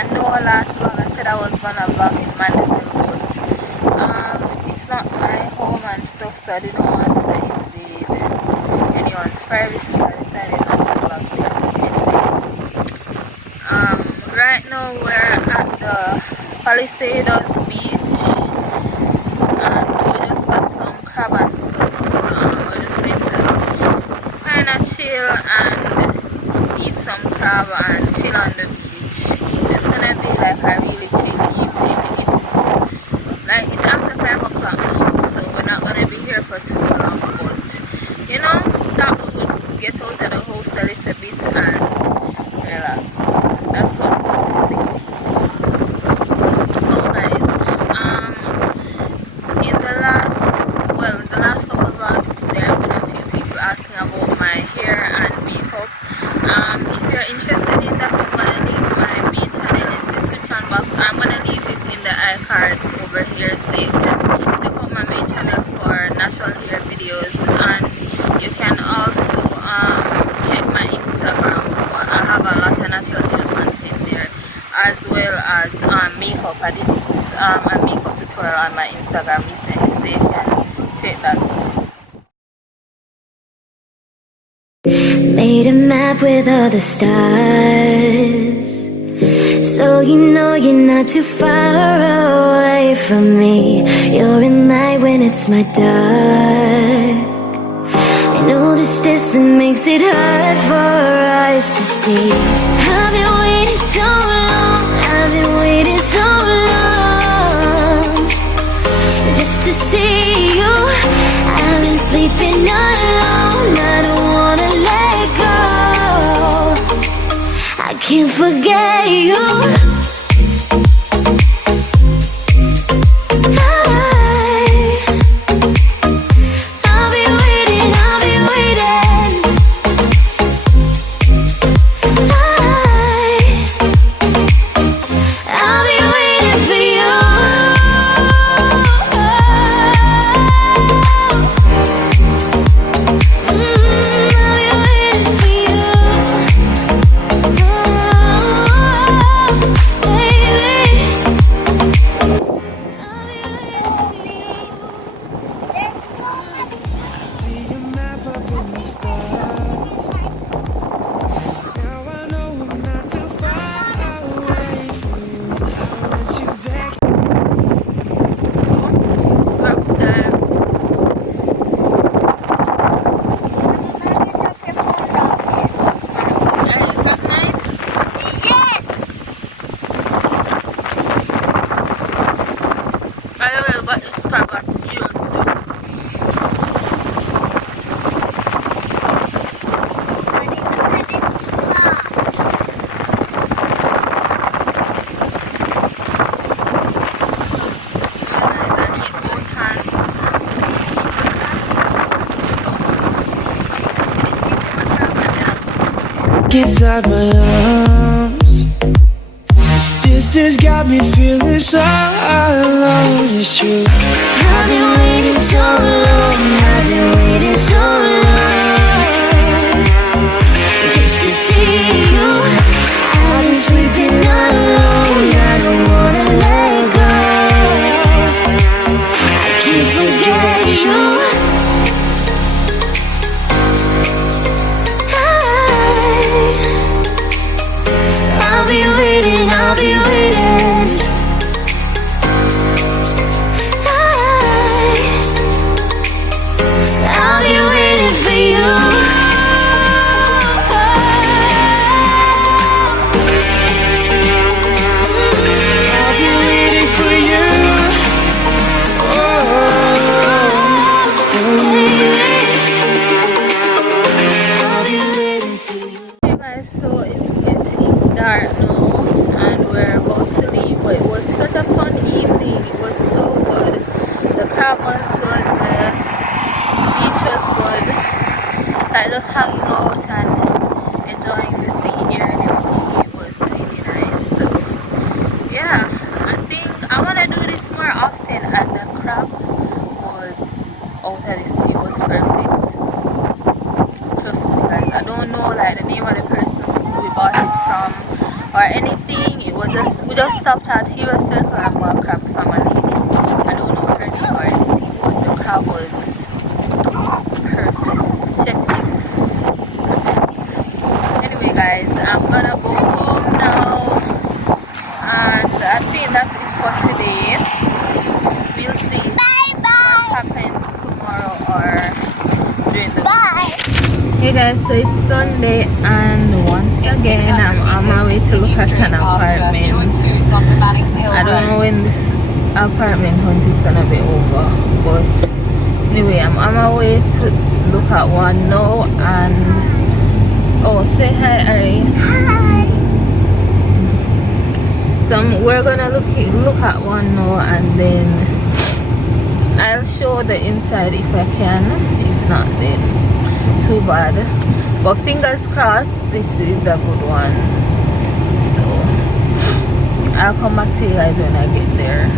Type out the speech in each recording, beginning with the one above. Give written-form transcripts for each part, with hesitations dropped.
I know last vlog I said I was gonna vlog in Mandeville, but it's not my home and stuff, so I didn't want to invade anyone's privacy, so I decided not to vlog there. Anyway, right now we're at the Palisadoes beach, and we just got some crab and stuff, so we're just going to kind of chill and eat some crab and chill on the beach. It's gonna be like a really chill evening. It's after 5 o'clock now, so we're not gonna be here for too long, but you know, thought we would get out of the house a little bit and relax. That's what's up for this evening. Oh guys, in the last couple of vlogs there have been a few people asking about my hair and makeup. If you're interested in that, I'm gonna leave my main channel in the description box. I'm gonna leave it in the iCards over here, so you can check out my main channel for natural hair videos, and you can also check my Instagram. I have a lot of natural hair content there, as well as makeup. I did a makeup tutorial on my Instagram recently, so you can check that out. Made a map with all the stars, so you know you're not too far away from me. You're in light when it's my dark. I know this distance makes it hard for us to see. I've been waiting so long, I've been waiting so long, just to see you. I've been sleeping alone, I don't wanna let go. I can't forget you. I'll be waiting, I'll be waiting. I'll be waiting for you. Inside my arms, this distance got me feeling so alone. It's true. I've been waiting so long, I've been waiting so long, just to see you. I've been sleeping alone, I don't wanna let go. I can't forget you. I'll be waiting, I'll be waiting. I'll be waiting. we just stopped at Hero Circle and bought crab family. I don't know her name or anything, but the crab was perfect. Chef kiss. Anyway guys, I'm gonna go home now, and I think that's it for today. We'll see what happens tomorrow or during the day. Hey guys, so it's Sunday and once again I'm on my way to look at an apartment. I don't know when this apartment hunt is gonna be over, but anyway, I'm on my way to look at one now. And oh, say hi Ari. Hi. So we're gonna look at one now, and then I'll show the inside if I can. If not, then too bad, but fingers crossed this is a good one. So I'll come back to you guys when I get there.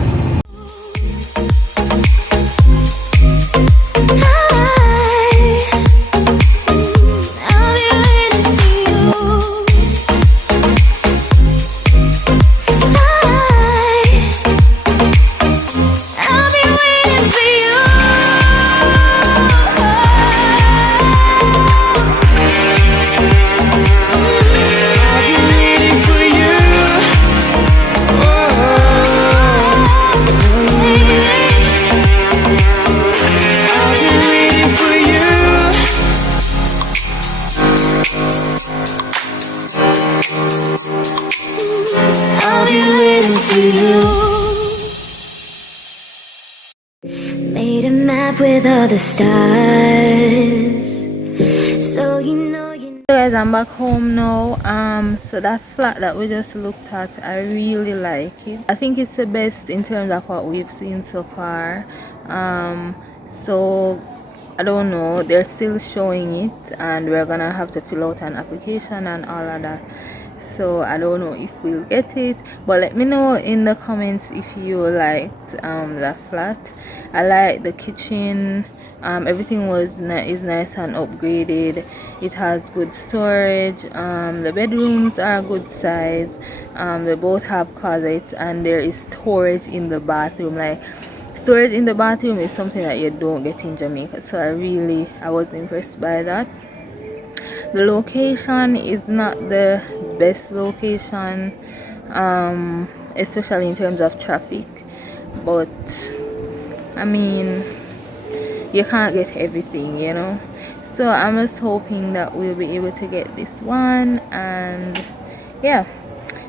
Made a map with all the stars, so you know you. Guys, I'm back home now. So that flat that we just looked at, I really like it. I think it's the best in terms of what we've seen so far. So I don't know, they're still showing it, and we're gonna have to fill out an application and all of that. So I don't know if we'll get it, but let me know in the comments if you liked the flat. I like the kitchen. Everything is nice and upgraded. It has good storage. The bedrooms are good size. They both have closets, and there is storage in the bathroom. Like, storage in the bathroom is something that you don't get in Jamaica, so I was impressed by that. The location is not the best location, especially in terms of traffic, but I mean, you can't get everything, you know. So I'm just hoping that we'll be able to get this one. And yeah,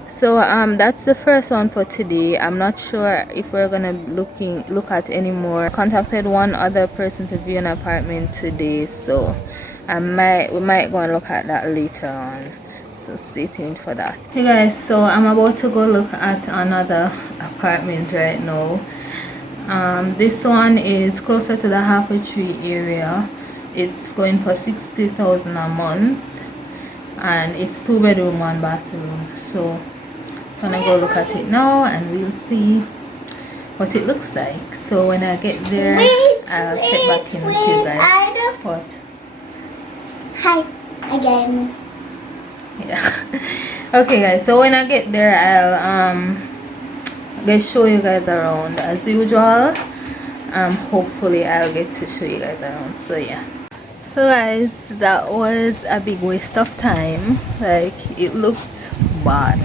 so that's the first one for today. I'm not sure if we're gonna look at any more. I contacted one other person to view an apartment today, so we might go and look at that later on, so stay tuned for that. Hey guys, so I'm about to go look at another apartment right now. This one is closer to the Halfway Tree area. It's going for 60,000 a month, and it's 2 bedroom 1 bathroom. So I'm gonna go look at it now, and we'll see what it looks like. So when I get there, I'll check back in with you guys. What? Hi again. Yeah. Okay guys, so when I get there, I'll show you guys around as usual. Hopefully I'll get to show you guys around. So yeah, so guys, that was a big waste of time. Like, it looked bad,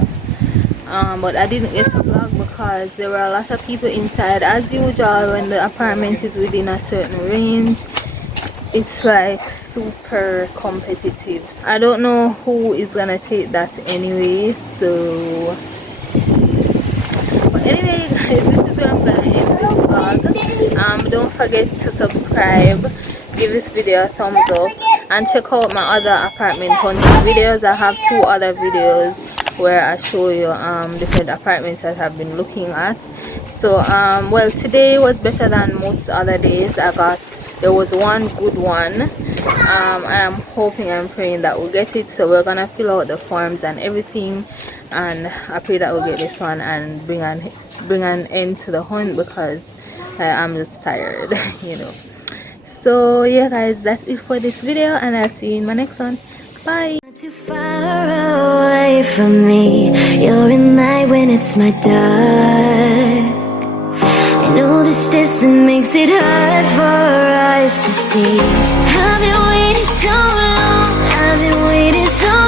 but I didn't get to vlog because there were a lot of people inside. As usual, when the apartment is within a certain range, it's like super competitive. I don't know who is gonna take that anyway. So but anyway guys, this is where I'm gonna end this vlog. Don't forget to subscribe, give this video a thumbs up, and check out my other apartment hunting videos. I have 2 other videos where I show you different apartments that I've been looking at. So well, today was better than most other days. There was one good one, and I'm hoping and praying that we'll get it. So we're gonna fill out the forms and everything, and I pray that we'll get this one and bring an end to the hunt, because I'm just tired you know. So yeah guys, that's it for this video, and I'll see you in my next one. Bye. Not too far away from me. You're in light when it's my dark. I know this distance makes it hard for us to see. I've been waiting so long, I've been waiting so long.